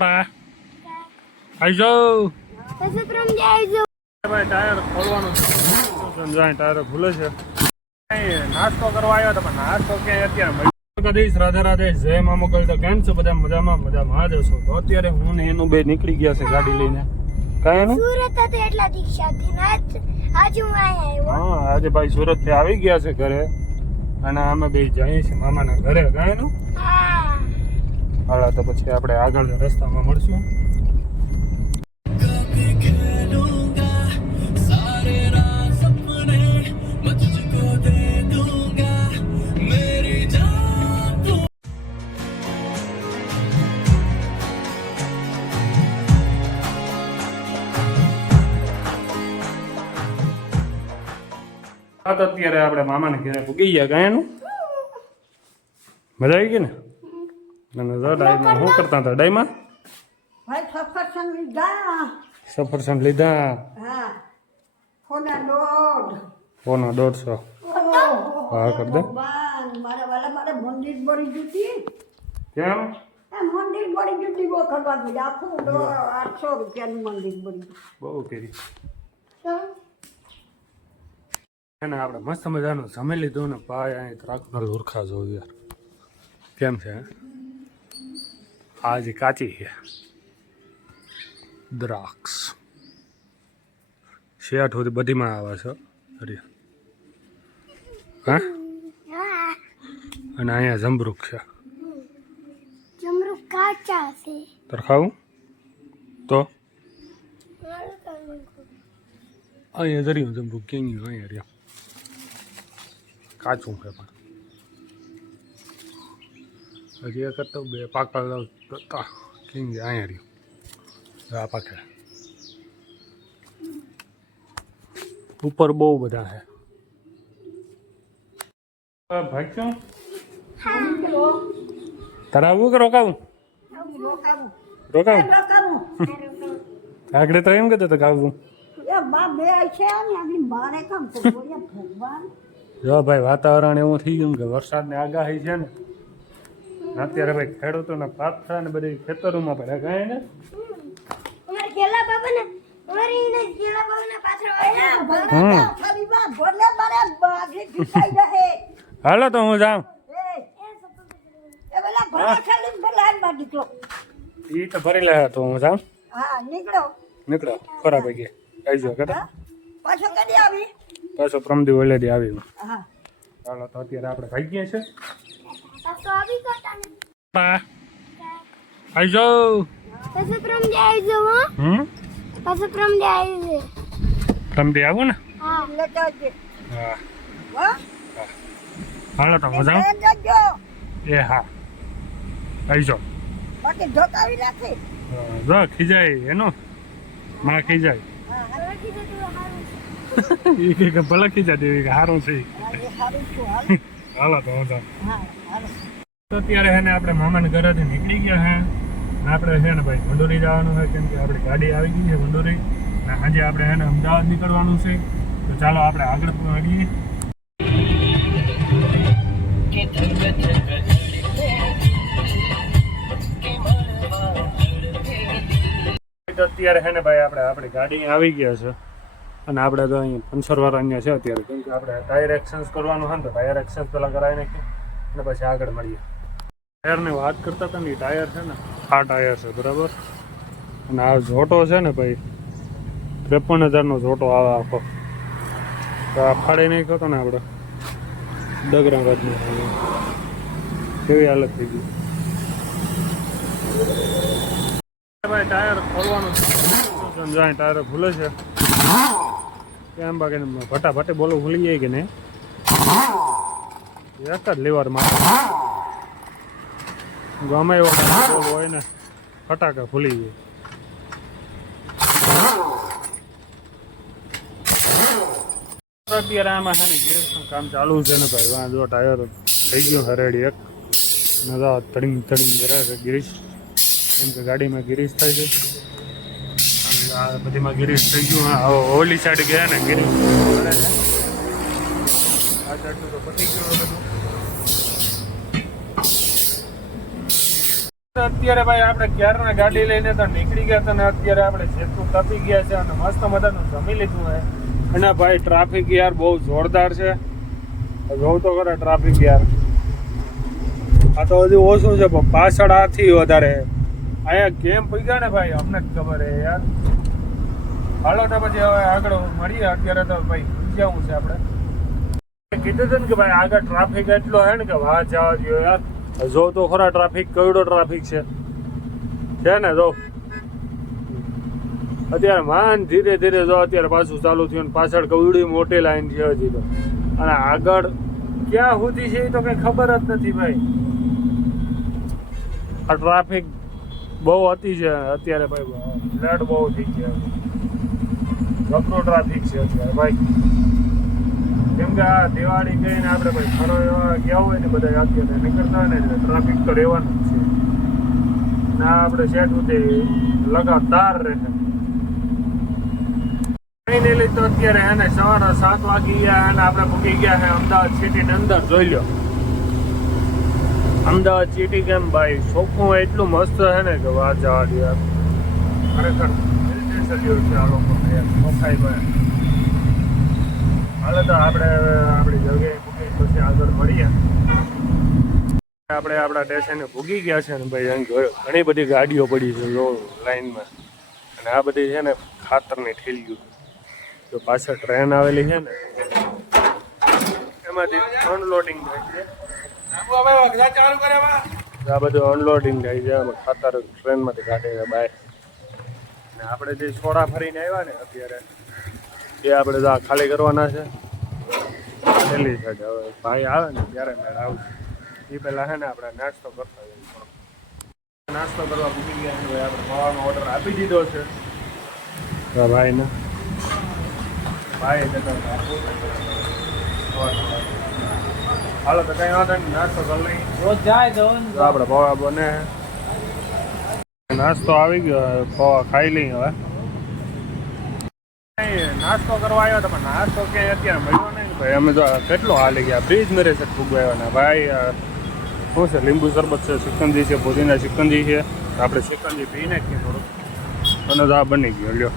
આવી જાઓ ભાઈ, ટાયર ખોલવાનું ટાયર ખુલે છે. નાસ્તો કરવા આવ્યો તો પણ નાસ્તો ક્યાંય અત્યારે કદીશ. રાધે રાધે, જય મા મોકલ. તો કેમ છો બધા? મજામાં મજામાં જ હશો. તો અત્યારે હું ને એનું બે નીકળી ગયા છે ગાડી લઈને. કાંઈ હા, આજે ભાઈ સુરત થી આવી ગયા છે ઘરે અને અમે બે જઈએ છીએ મામાના ઘરે. કાંઈ હાલા, તો પછી આપણે આગળ રસ્તામાં મળશું. અત્યારે આપણે મામાને ઘરે પૂગી ગયા. ગાયનું મજા આવી ગઈ ને? અને ડાયમાં શું કરતા હતા? ડાયમાં સફરસન લીધા. પોનો 150. હા, કરી દે. કેમ? મંદિર બળી જુદી બહુ ખબર પડી. આખું 800 રૂપિયાનું મંદિર બળી. બહુ કરી એને આપણે મસ્ત મજાનું જમી લીધું ને ભાઈ અહીં રાખનાર લુરખા જોયું યાર કેમ છે. આ જે કાચી છે દ્રાક્ષ, શેઠ સુધી બધીમાં આવે છે. અરે હા, અને અહીંયા જમરૂખ છે. જમરૂખ કાચા છે. તાર ખાવું તો અહીંયા જર્યું જમરૂખ ક્યાં ગયું? અહીંયા રહ્યા કાચું છે પણ હજી એક તો બે પાકળ ક્યાં ગયા? અહીંયા રહ્યું આ પાકે. ઉપર બહુ બધા છે. ભાઈ શું તારા આવું કે રોકાવું? રોકાવું આગળ તો એમ કહેતો તો ગાવું. જો ભાઈ, વાતાવરણ એવું થઈ ગયું કે વરસાદની આગાહી છે ને અત્યારે ભાઈ ખેડૂતોને પાક થાય ને બધી ખેતરોમાં પડે. કાંઈ ને હાલો તો હું જાઉં. એ તો ભરી લે તો હું જાઉં. નીકળો ખરા ભાઈ આવી જાઓ કદા પાછો પ્રમદી ઓલેથી આવી. ચાલો તો અત્યારે આપણે ભાઈ ગયા છે. આવી જાઓ. પ્રમદી આવું ને? હા, હાલો તો હું જાઉં. એ હા, આવી જાઓ. જો ખીજાય એનો માં ખીજાય એ કે ભલે ખીજા દેવી કે સારું છે. હાલો તો હું જાઉં. અત્યારે છે ને આપણે મામાના ઘરેથી નીકળી ગયા હે. આપણે છે ને ભાઈ મંડોરી જવાનું છે કેમ કે આપણી ગાડી આવી ગઈ છે મંડોરી. અને આજે આપણે છે ને અમદાવાદ નીકળવાનું છે. તો ચાલો આપણે આગળ પહોંચીએ. અત્યારે છે ને ભાઈ આપણે આપણી ગાડી આવી ગયા છે અને આપણે તો અહીંયા પંચરવાળા અહીંયા છે અત્યારે કેમ કે આપણે ટાયર એક્સચેન્જ કરવાનું હોય ને તો ટાયર એક્સચેન્જ પહેલાં કરાવી નાખીએ અને પછી આગળ મળીએ. ટાયરની વાત કરતા હતા ને એ ટાયર છે ને આ ટાયર છે બરાબર. અને આ જોટો છે ને ભાઈ 53,000નો જોટો આવે આખો. તો આ ફાડી નાખ્યો હતો ને આપણે ડગરા રાજનો. કેવી હાલત થઈ ગઈ ભાઈ. ટાયર ખોલવાનું જાય, ટાયર ખુલે છે કેમ? બાકી ભટાભટે બોલવું ભૂલી જાય કે નહીં? એક જ લેવરમાં ગમે એવો બોલ હોય ને ફટાકા ભૂલી જાય. અત્યારે આમાં છે ને ગિરેશનું કામ ચાલુ છે ને ભાઈ. વાં જો ટાયર થઈ ગયું હરેડી એક ને તડીંગ તડીંગ કરે છે ગિરીશ. કેમ કે ગાડીમાં ગિરીશ થાય છે. આ બધીમાં ગિરીશ થઈ ગયું. ઓલી સાઈડ ગયા ને ગિરીશ કરે છે. આ સાઈડનું તો પતી ગયું બધું. અત્યારે ભાઈ આપણે ક્યારના ગાડી લઈને તો નીકળી ગયા હતા ને અત્યારે આપણે જેટલું તપી ગયા છે અને મસ્ત મજાનું જમી લીધું છે અને ભાઈ ટ્રાફિક યાર બહુ જોરદાર છે. જોઉં તો ખરા ટ્રાફિક યાર આ તો હજુ ઓછું છે પણ પાછળ આથી વધારે અહીંયા કેમ પગ્યા ને ભાઈ અમને જ ખબર છે યાર. હાલો તો પછી હવે આગળ મળીએ. અત્યારે તો ભાઈ જવું છે આપણે. કીધું હતું ને કે ભાઈ આગળ ટ્રાફિક એટલો હે ને કે વાહ જવા દો યાર. જો તો ખરા ટ્રાફિક કયડો ટ્રાફિક છે ને જો અત્યારે માન ધીરે ધીરે જો અત્યારે પાછું ચાલુ થયું ને પાછળ કવડી મોટી લાઈન છે હજી તો. અને આગળ ક્યાં સુધી છે એ તો કઈ ખબર જ નથી ભાઈ. આ ટ્રાફિક બહુ હતી છે અત્યારે ભાઈ. ફ્લેટ બહુ થઈ ગયા. જબરો ટ્રાફિક છે અત્યારે ભાઈ. કેમ કે આ દિવાળી ગઈને આપણે ભાઈ ફરો એવા ગયા હોય ને બધા અત્યારે નીકળતા હોય ને એટલે ટ્રાફિક તો રહેવાનું જ છે. ના આપણે સેટ સુધી લગાતાર રહે. ફાઇનલી તો અત્યારે હે ને સવારે 7 વાગી ગયા અને આપણે પૂકી ગયા છે અમદાવાદ સિટીની અંદર. જોઈ લો અમદાવાદ સિટી કેમ ભાઈ ચોખ્ખું એટલું મસ્ત છે ને કે વાત જવા દે યાર. ખરેખર સલ્યુટ છે આ લોકોને યાર. ચોખ્ખાઈ ભાઈ. હાલે તો આપણે આપણી જગ્યાએ પૂકી પછી આગળ મળીએ. આપણે આપણા સ્ટેશને ભૂગી ગયા છે ને ભાઈ. અહીં ઘણી બધી ગાડીઓ પડી છે લો લાઈનમાં. અને આ બધી છે ને ખાતરની ઠેલીઓ. જો પાછળ ટ્રેન આવેલી છે ને એમાંથી અનલોડિંગ થાય છે. આ બધું અનલોડિંગ થાય છે. ખાતર ટ્રેનમાંથી કાઢે છે બહાર. અને આપણે જે છોડા ફરીને આવ્યા ને અત્યારે એ આપણે તો ખાલી કરવાના છે. છેલ્લી સાઈડ હવે ભાઈ આવે ને ત્યારે મેળ આવશે. એ પહેલાં છે ને આપણે નાસ્તો કરતા જઈએ. નાસ્તો કરવા પૂછી ગયા છે ભાઈ. આપણે ખાવાનો ઓર્ડર આપી દીધો છે ભાઈને. ભાઈ હાલો તો કઈ વાંધો નહીં. નાસ્તો કરી લઈ આપણે પૌવા બને. નાસ્તો આવી ગયો. પૌવા ખાઈ લઈ હવે. નાસ્તો કરવા આવ્યો તો પણ નાસ્તો કે અત્યારે મળ્યો નહીં ભાઈ. અમે તો કેટલો હાલી ગયા. બ્રિજ મેરે છે ફૂગવાના ભાઈ. શું છે લીંબુ શરબત છે, સિકંજી છે, પુદીના સિકંજી છે. આપણે સિકંજી પી નાખીએ થોડુંક અને તો આ બની ગયો લ્યો.